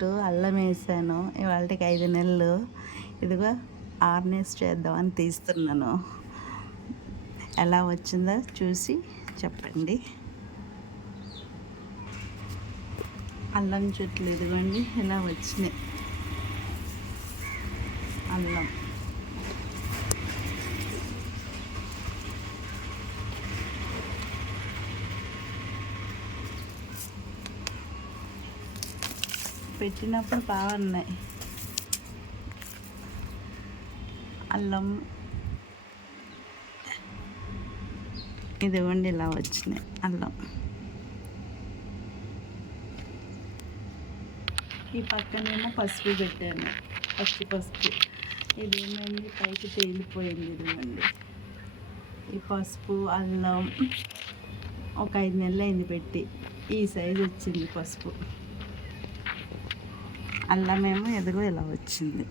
చెట్టు అల్లం వేసాను. ఇవాళకి 5 నెలలు. ఇదిగో ఆర్నెస్ చేద్దామని తీస్తున్నాను. ఎలా వచ్చిందో చూసి చెప్పండి. అల్లం చెట్లు ఇదిగోండి ఇలా వచ్చినాయి. అల్లం పెట్టినప్పుడు బాగున్నాయి. అల్లం ఇదిగోండి ఇలా వచ్చినాయి అల్లం. ఈ పక్కనేమో పసుపు పెట్టాను. పసుపు ఇదేమైంది పైకి తేలిపోయింది. ఇదిగోండి ఈ పసుపు అల్లం ఒక 5 నెలలు అయింది పెట్టి. ఈ సైజు వచ్చింది పసుపు. అల్లం ఏమో ఎదుగు ఇలా వచ్చింది.